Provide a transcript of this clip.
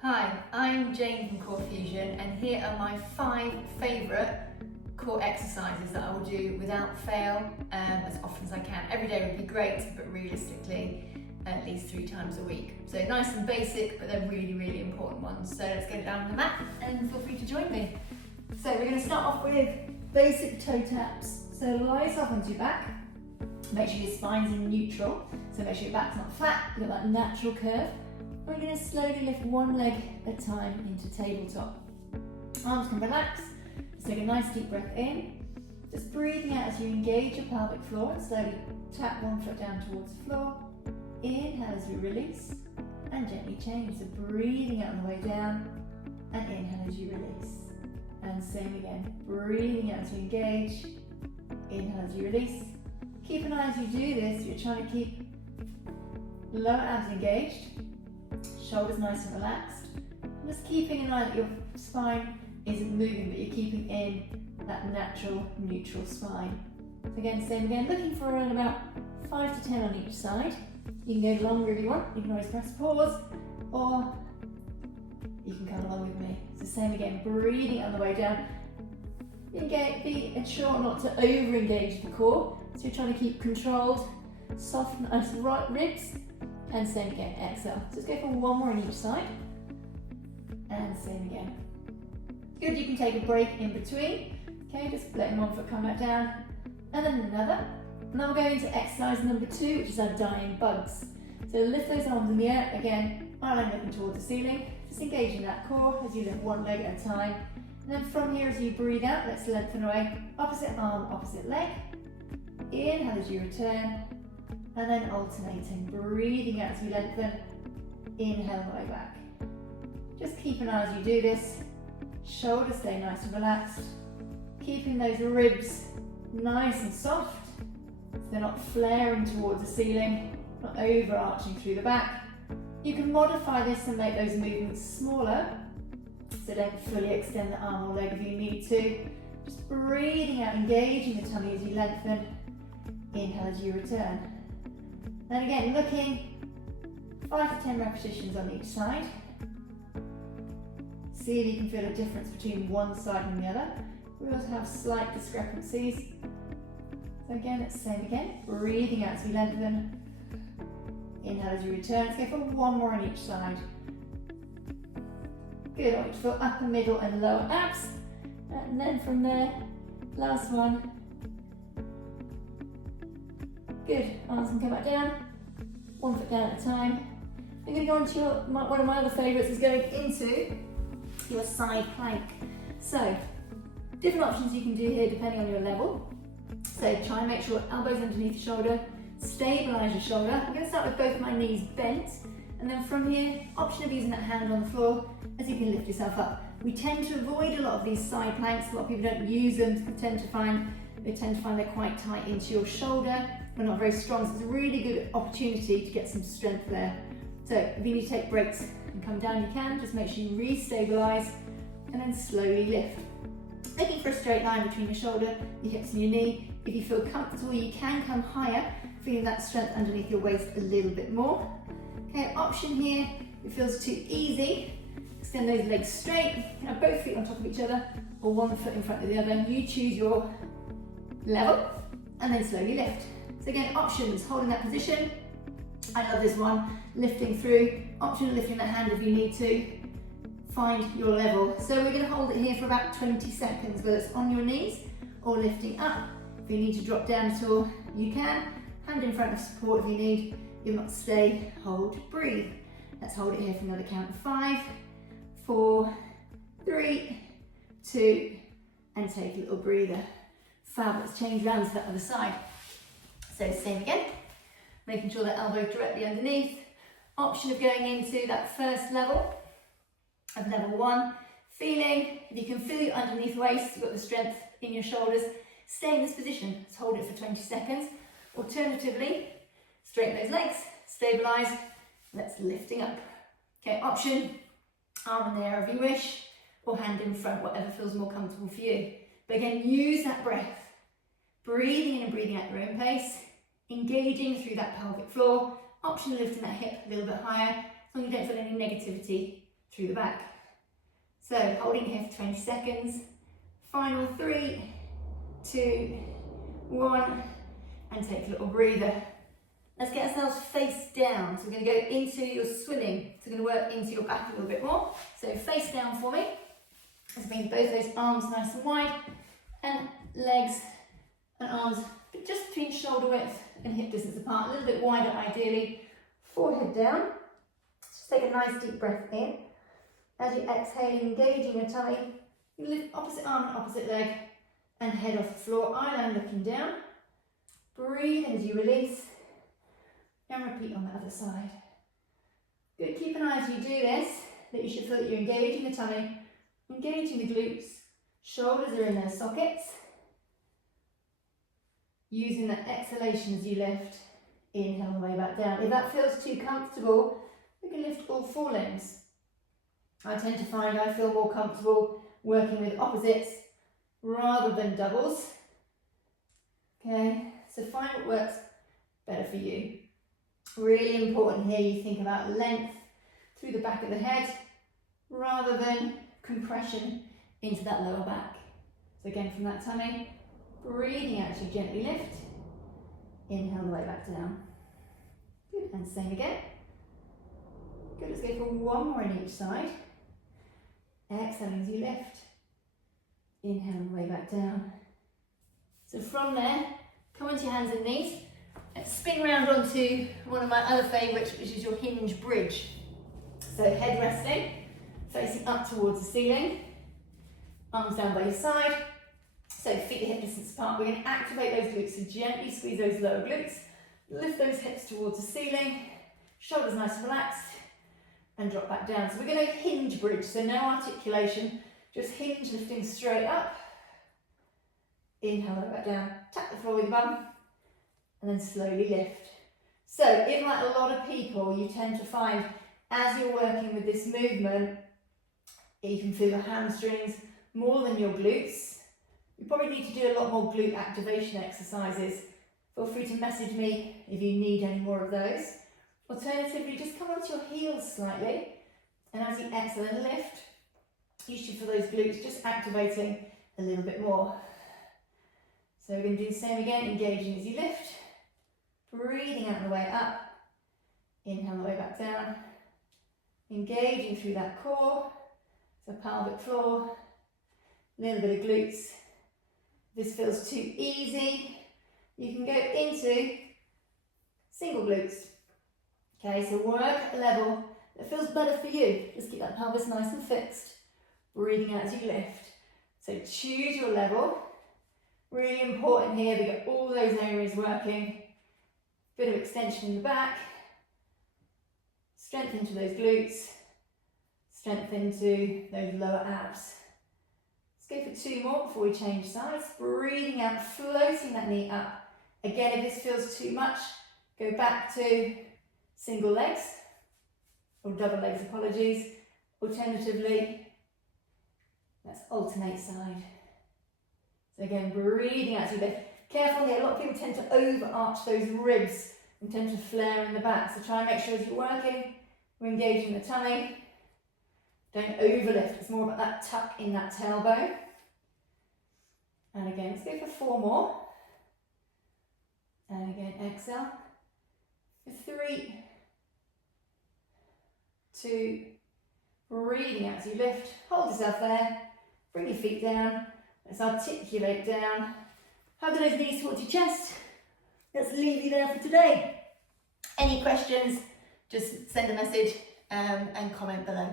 Hi, I'm Jane from Core Fusion, and here are my 5 favourite core exercises that I will do without fail as often as I can. Every day would be great, but realistically at least 3 times a week. So nice and basic, but they're really, really important ones. So let's get it down on the mat and feel free to join me. So we're going to start off with basic toe taps. So lie yourself onto your back. Make sure your spine's in neutral. So make sure your back's not flat, you've got that natural curve. We're going to slowly lift one leg at a time into tabletop. Arms can relax. Just take a nice deep breath in. Just breathing out as you engage your pelvic floor and slowly tap one foot down towards the floor. Inhale as you release and gently change. So breathing out on the way down and inhale as you release. And same again. Breathing out as you engage. Inhale as you release. Keep an eye as you do this. You're trying to keep lower abs engaged. Shoulders nice and relaxed. Just keeping an eye that your spine isn't moving, but you're keeping in that natural, neutral spine. So again, same again, looking for around about 5 to 10 on each side. You can go longer if you want. You can always press pause, or you can come along with me. So same again, breathing on the way down. Be ensure not to over-engage the core. So you're trying to keep controlled, soft, nice right ribs. And same again, exhale. So let's go for one more on each side. And same again. Good, you can take a break in between. Okay, just letting one foot come back down. And then another. And then we'll go into exercise number 2, which is our dying bugs. So lift those arms in the air. Again, eye looking towards the ceiling. Just engaging that core as you lift one leg at a time. And then from here, as you breathe out, let's lengthen away. Opposite arm, opposite leg. Inhale as you return. And then alternating, breathing out as you lengthen, inhale the way back. Just keep an eye as you do this. Shoulders stay nice and relaxed. Keeping those ribs nice and soft, so they're not flaring towards the ceiling, not overarching through the back. You can modify this and make those movements smaller, so don't fully extend the arm or leg if you need to. Just breathing out, engaging the tummy as you lengthen, inhale as you return. Then again, looking 5 to 10 repetitions on each side. See if you can feel a difference between one side and the other. We also have slight discrepancies. So again, it's the same again. Breathing out as we lengthen. Inhale as you return. Let's go for one more on each side. Good, I want you to feel upper, middle and lower abs. And then from there, last one. Good, arms can come back down, one foot down at a time. I'm going to go on to one of my other favourites is going into your side plank. So, different options you can do here depending on your level. So try and make sure elbows underneath your shoulder, stabilise your shoulder. I'm going to start with both of my knees bent, and then from here, option of using that hand on the floor as you can lift yourself up. We tend to avoid a lot of these side planks. A lot of people don't use them. They tend to find they're quite tight into your shoulder. We're not very strong, so it's a really good opportunity to get some strength there. So if you need to take breaks and come down, you can. Just make sure you re-stabilise and then slowly lift. Looking for a straight line between your shoulder, your hips and your knee. If you feel comfortable, you can come higher, feeling that strength underneath your waist a little bit more. Okay, option here, if it feels too easy, extend those legs straight. You can have both feet on top of each other or one foot in front of the other. You choose your level and then slowly lift. So again, options, holding that position. I love this one, lifting through. Option, lifting that hand if you need to. Find your level. So we're going to hold it here for about 20 seconds, whether it's on your knees or lifting up. If you need to drop down at all, you can. Hand in front of support if you need. You'll not stay, hold, breathe. Let's hold it here for another count of 5, 4, 3, 2, and take a little breather. Fab, let's change around to that other side. So same again, making sure that elbow directly underneath. Option of going into that first level of level 1. Feeling, if you can feel your underneath waist, you've got the strength in your shoulders, stay in this position. Let's hold it for 20 seconds. Alternatively, straighten those legs, stabilise, let's lifting up. Okay, option, arm in the air if you wish, or hand in front, whatever feels more comfortable for you. But again, use that breath. Breathing in and breathing out at your own pace. Engaging through that pelvic floor. Option of lifting that hip a little bit higher, as long as you don't feel any negativity through the back. So holding here for 20 seconds. Final 3, 2, 1, and take a little breather. Let's get ourselves face down. So we're going to go into your swimming. So we're going to work into your back a little bit more. So face down for me. Let's bring both those arms nice and wide, and legs and arms just between shoulder width and hip distance apart, a little bit wider ideally. Forehead down. Just take a nice deep breath in. As you exhale, engaging your tummy, you lift opposite arm and opposite leg and head off the floor, eyeline looking down. Breathe in as you release and repeat on the other side. Good, keep an eye as you do this, that you should feel that you're engaging the tummy, engaging the glutes, shoulders are in their sockets. Using that exhalation as you lift, inhale the way back down. If that feels too comfortable, you can lift all 4 limbs. I tend to find I feel more comfortable working with opposites rather than doubles. Okay, so find what works better for you. Really important here you think about length through the back of the head rather than compression into that lower back. So again, from that tummy, breathing out as you gently lift, inhale the way back down. Good, and same again. Good, let's go for 1 more on each side. Exhaling as you lift, inhale the way back down. So from there, come onto your hands and knees, and spin round onto one of my other favourites, which is your Hinge bridge. So head resting, facing up towards the ceiling, arms down by your side. So feet are hip distance apart. We're going to activate those glutes, so gently squeeze those lower glutes, lift those hips towards the ceiling, shoulders nice and relaxed, and drop back down. So we're going to hinge bridge, so no articulation, just hinge, lifting straight up. Inhale, lower back down, tap the floor with your bum, and then slowly lift. So if, like a lot of people, you tend to find as you're working with this movement, you can feel your hamstrings more than your glutes. You probably need to do a lot more glute activation exercises. Feel free to message me if you need any more of those. Alternatively, just come onto your heels slightly, and as you exhale and lift, you should feel those glutes just activating a little bit more. So we're going to do the same again, engaging as you lift, breathing out the way up, inhale the way back down, engaging through that core, so pelvic floor, a little bit of glutes. If this feels too easy, you can go into single glutes. Okay, so work at a level that feels better for you. Just keep that pelvis nice and fixed. Breathing out as you lift. So choose your level. Really important here, we get all those areas working. Bit of extension in the back. Strength into those glutes. Strength into those lower abs. Let's go for 2 more before we change sides. Breathing out, floating that knee up. Again, if this feels too much, go back to single legs, or double legs, apologies. Alternatively, let's alternate side. So again, breathing out as you lift. Careful here, a lot of people tend to overarch those ribs and tend to flare in the back. So try and make sure as you're working, we're engaging the tummy. Don't overlift, it's more about that tuck in that tailbone. And again, let's go for 4 more. And again, exhale. For 3, 2, breathing out as you lift. Hold yourself there. Bring your feet down. Let's articulate down. Hug those knees towards your chest. Let's leave you there for today. Any questions, just send a message and comment below.